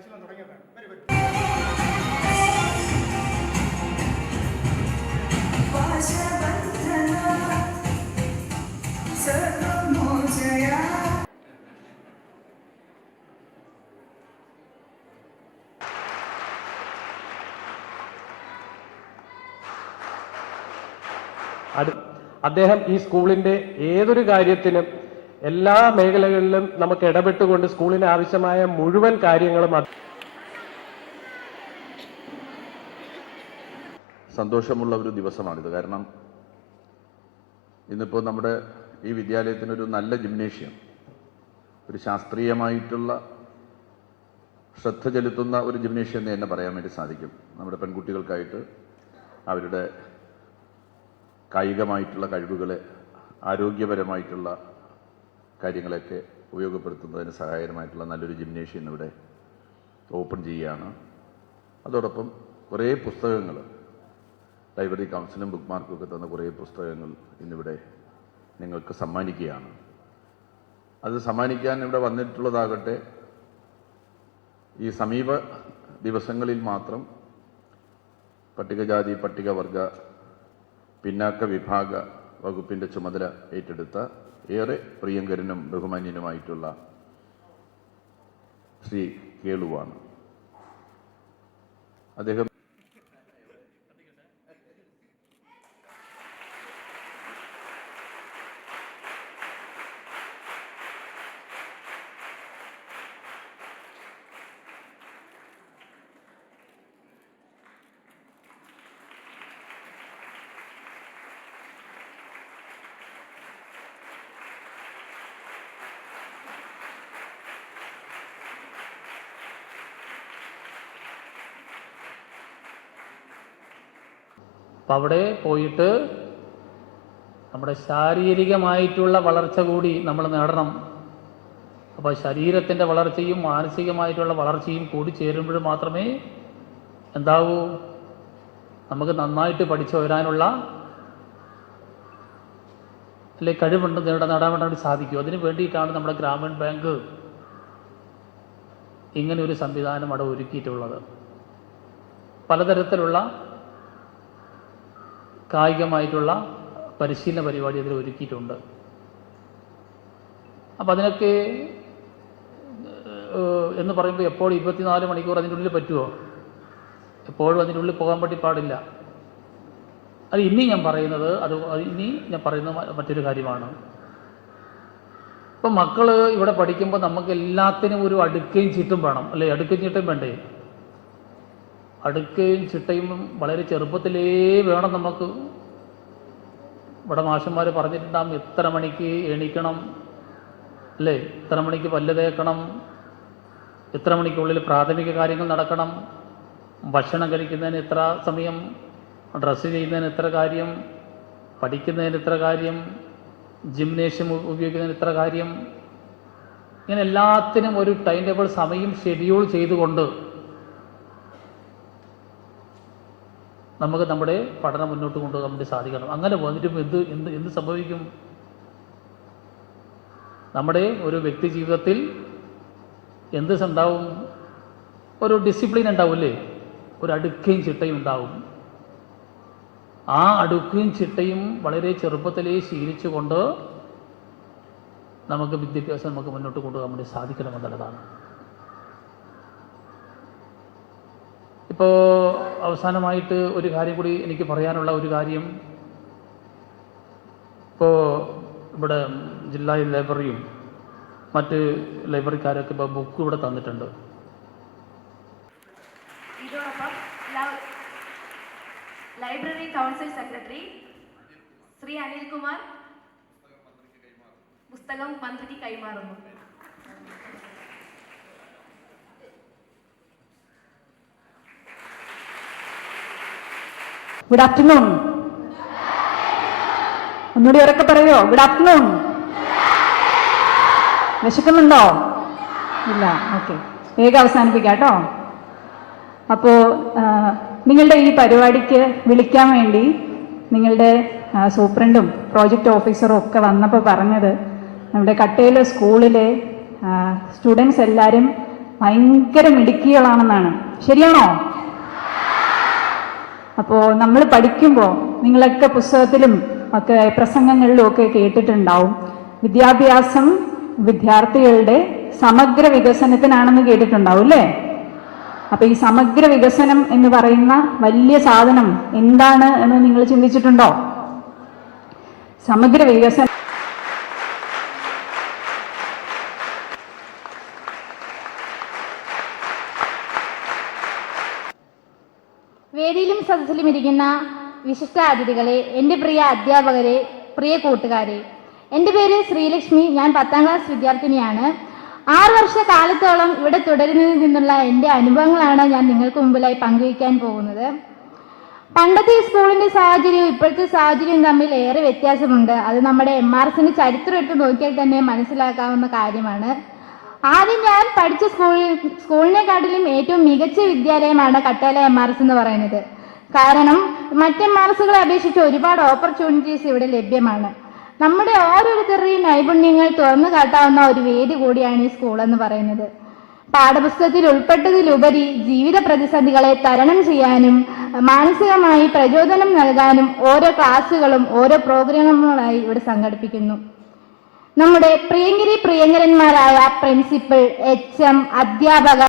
പരിശീലനം തുടങ്ങിയതാണ്. വെരി അദ്ദേഹം ഈ സ്കൂളിന്റെ ഏതൊരു കാര്യത്തിനും എല്ലാ മേഖലകളിലും നമുക്ക് ഇടപെട്ടുകൊണ്ട് സ്കൂളിന് ആവശ്യമായ മുഴുവൻ കാര്യങ്ങളും സന്തോഷമുള്ള ഒരു ദിവസമാണിത്. കാരണം ഇന്നിപ്പോൾ നമ്മുടെ ഈ വിദ്യാലയത്തിനൊരു നല്ല ജിംനേഷ്യം ഒരു ശാസ്ത്രീയമായിട്ടുള്ള ശ്രദ്ധ ചെലുത്തുന്ന ഒരു ജിംനേഷ്യം എന്ന് തന്നെ പറയാൻ വേണ്ടി സാധിക്കും. നമ്മുടെ പെൺകുട്ടികൾക്കായിട്ട് അവരുടെ കായികമായിട്ടുള്ള കഴിവുകളെ ആരോഗ്യപരമായിട്ടുള്ള കാര്യങ്ങളൊക്കെ ഉപയോഗപ്പെടുത്തുന്നതിന് സഹായകരമായിട്ടുള്ള നല്ലൊരു ജിംനേഷ്യം ഇവിടെ ഓപ്പൺ ചെയ്യുകയാണ്. അതോടൊപ്പം കുറേ പുസ്തകങ്ങൾ ലൈബ്രറി കൗൺസിലും ബുക്ക് മാർക്കും ഒക്കെ തന്ന കുറേ പുസ്തകങ്ങൾ ഇന്നിവിടെ നിങ്ങൾക്ക് സമ്മാനിക്കുകയാണ്. അത് സമ്മാനിക്കാൻ ഇവിടെ വന്നിട്ടുള്ളതാകട്ടെ ഈ സമീപ ദിവസങ്ങളിൽ മാത്രം പട്ടികജാതി പട്ടികവർഗ പിന്നാക്ക വിഭാഗ വകുപ്പിന്റെ ചുമതല ഏറ്റെടുത്ത ഏറെ പ്രിയങ്കരനും ബഹുമാന്യനുമായിട്ടുള്ള ശ്രീ കേളുവാണ്. അദ്ദേഹം അപ്പം അവിടെ പോയിട്ട് നമ്മുടെ ശാരീരികമായിട്ടുള്ള വളർച്ച കൂടി നമ്മൾ നേടണം. അപ്പോൾ ശരീരത്തിന്റെ വളർച്ചയും മാനസികമായിട്ടുള്ള വളർച്ചയും കൂടി ചേരുമ്പോൾ മാത്രമേ എന്താവൂ? നമുക്ക് നന്നായിട്ട് പഠിച്ചു വരാനുള്ള അല്ലെ കഴിവുണ്ട് നേടാൻ നേടാൻ വേണ്ടി സാധിക്കൂ. അതിന് വേണ്ടിയിട്ടാണ് നമ്മുടെ ഗ്രാമീൺ ബാങ്ക് ഇങ്ങനെ ഒരു സംവിധാനം അവിടെ ഒരുക്കിയിട്ടുള്ളത്. പലതരത്തിലുള്ള കായികമായിട്ടുള്ള പരിശീലന പരിപാടി അതിൽ ഒരുക്കിയിട്ടുണ്ട്. അപ്പം അതിനൊക്കെ എന്ന് പറയുമ്പോൾ എപ്പോഴും ഇരുപത്തിനാല് മണിക്കൂർ അതിന്റെ ഉള്ളിൽ പറ്റുമോ എപ്പോഴും അതിന്റെ ഉള്ളിൽ പോകാൻ വേണ്ടി പാടില്ല. അത് ഇനി ഞാൻ പറയുന്നത് അത് അത് ഇനി ഞാൻ പറയുന്ന മറ്റൊരു കാര്യമാണ്. ഇപ്പം മക്കൾ ഇവിടെ പഠിക്കുമ്പോൾ നമുക്ക് എല്ലാത്തിനും ഒരു അടുക്കയും ചീട്ടും വേണം. അല്ലെ? അടുക്കയും ചീട്ടും വേണ്ടേ? അടുക്കയും ചിട്ടയും വളരെ ചെറുപ്പത്തിലേ വേണം നമുക്ക്. ഇവിടെ മാഷന്മാർ പറഞ്ഞിട്ടുണ്ടാകും ഇത്ര മണിക്ക് എണീക്കണം അല്ലേ? ഇത്ര മണിക്ക് പല്ല് തേക്കണം ഇത്ര മണിക്കുള്ളിൽ പ്രാഥമിക കാര്യങ്ങൾ നടക്കണം ഭക്ഷണം കഴിക്കുന്നതിന് ഇത്ര സമയം ഡ്രസ്സ് ചെയ്യുന്നതിന് ഇത്ര കാര്യം പഠിക്കുന്നതിന് ഇത്ര കാര്യം ജിംനേഷ്യം ഉപയോഗിക്കുന്നതിന് ഇത്ര കാര്യം. ഇങ്ങനെ എല്ലാത്തിനും ഒരു ടൈം ടേബിൾ സമയം ഷെഡ്യൂൾ ചെയ്തുകൊണ്ട് നമുക്ക് നമ്മുടെ പഠനം മുന്നോട്ട് കൊണ്ടുപോകാൻ വേണ്ടി സാധിക്കണം. അങ്ങനെ വന്നിട്ടും എന്ത് എന്ത് എന്ത് സംഭവിക്കും? നമ്മുടെ ഒരു വ്യക്തി ജീവിതത്തിൽ എന്ത് ഉണ്ടാവും? ഒരു ഡിസിപ്ലിൻ ഉണ്ടാവില്ലേ ഒരു അടുക്കയും ചിട്ടയും ഉണ്ടാവും. ആ അടുക്കും ചിട്ടയും വളരെ ചെറുപ്പത്തിലേ ശീലിച്ചുകൊണ്ട് നമുക്ക് വിദ്യാഭ്യാസം നമുക്ക് മുന്നോട്ട് കൊണ്ടുപോകാൻ വേണ്ടി സാധിക്കണം സാധിക്കണമെന്നുള്ളതാണ് ഇപ്പോൾ അവസാനമായിട്ട് ഒരു കാര്യം കൂടി എനിക്ക് പറയാനുള്ള ഒരു കാര്യം. ഇപ്പോൾ ഇവിടെ ജില്ലാ ലൈബ്രറിയും മറ്റ് ലൈബ്രറിക്കാരൊക്കെ ഇപ്പോൾ ബുക്ക് ഇവിടെ തന്നിട്ടുണ്ട്. Library council secretary Shri Anilkumar പുസ്തകം മന്ത്രിക്ക് കൈമാറുന്നു. ഗുഡ് ആഫ്റ്റർനൂൺ ഒന്നുകൂടി ഉറക്കെ പറയോ ഗുഡ് ആഫ്റ്റർനൂൺ വിശക്കുന്നുണ്ടോ? ഇല്ല. ഓക്കെ വേഗം അവസാനിപ്പിക്കാം കേട്ടോ. അപ്പോൾ നിങ്ങളുടെ ഈ പരിപാടിക്ക് വിളിക്കാൻ വേണ്ടി നിങ്ങളുടെ സൂപ്രണ്ടും പ്രോജക്റ്റ് ഓഫീസറും ഒക്കെ വന്നപ്പോൾ പറഞ്ഞത് നമ്മുടെ കട്ടയിൽ സ്കൂളിലെ സ്റ്റുഡൻസ് എല്ലാവരും ഭയങ്കര മിടുക്കികളാണെന്നാണ്. ശരിയാണോ? അപ്പോൾ നമ്മൾ പഠിക്കുമ്പോൾ നിങ്ങളൊക്കെ പുസ്തകത്തിലും ഒക്കെ പ്രസംഗങ്ങളിലും ഒക്കെ കേട്ടിട്ടുണ്ടാവും. വിദ്യാഭ്യാസം വിദ്യാർത്ഥികളുടെ സമഗ്ര വികസനത്തിനാണെന്ന് കേട്ടിട്ടുണ്ടാവും അല്ലേ? അപ്പൊ ഈ സമഗ്ര വികസനം എന്ന് പറയുന്ന വലിയ സാധനം എന്താണ് എന്ന് നിങ്ങൾ ചിന്തിച്ചിട്ടുണ്ടോ? സമഗ്ര വികസന വേദിയിലും സദസ്സിലും ഇരിക്കുന്ന വിശിഷ്ട അതിഥികളെ എന്റെ പ്രിയ അധ്യാപകരെ പ്രിയ കൂട്ടുകാരെ. എന്റെ പേര് ശ്രീലക്ഷ്മി. ഞാൻ പത്താം ക്ലാസ് വിദ്യാർത്ഥിനിയാണ്. ആറു വർഷ കാലത്തോളം ഇവിടെ തുടരുന്നതിൽ നിന്നുള്ള എന്റെ അനുഭവങ്ങളാണ് ഞാൻ നിങ്ങൾക്ക് മുമ്പിലായി പങ്കുവയ്ക്കാൻ പോകുന്നത്. പണ്ടത്തെ സ്കൂളിന്റെ സാഹചര്യവും ഇപ്പോഴത്തെ സാഹചര്യവും തമ്മിൽ ഏറെ വ്യത്യാസമുണ്ട്. അത് നമ്മുടെ എം ആർ എസിന്റെ ചരിത്രം എടുത്ത് നോക്കിയാൽ തന്നെ മനസ്സിലാക്കാവുന്ന കാര്യമാണ്. ആദ്യം ഞാൻ പഠിച്ച സ്കൂളിൽ സ്കൂളിനെക്കാട്ടിലും ഏറ്റവും മികച്ച വിദ്യാലയമാണ് കട്ടേല എം ആർ എസ് എന്ന് പറയുന്നത്. കാരണം മറ്റ് മാർസുകളെ അപേക്ഷിച്ച് ഒരുപാട് ഓപ്പർച്യൂണിറ്റീസ് ഇവിടെ ലഭ്യമാണ്. നമ്മുടെ ഓരോരുത്തരുടെയും നൈപുണ്യങ്ങൾ തുറന്നു കാട്ടാവുന്ന ഒരു വേദി കൂടിയാണ് ഈ സ്കൂൾ എന്ന് പറയുന്നത്. പാഠപുസ്തകത്തിൽ ഉൾപ്പെട്ടതിലുപരി ജീവിത പ്രതിസന്ധികളെ തരണം ചെയ്യാനും മാനസികമായി പ്രചോദനം നൽകാനും ഓരോ ക്ലാസ്സുകളും ഓരോ പ്രോഗ്രാമുകളായി ഇവിടെ സംഘടിപ്പിക്കുന്നു. നമ്മുടെ പ്രിയങ്കരി പ്രിയങ്കരന്മാരായ പ്രിൻസിപ്പൽ എച്ച് എം അധ്യാപകർ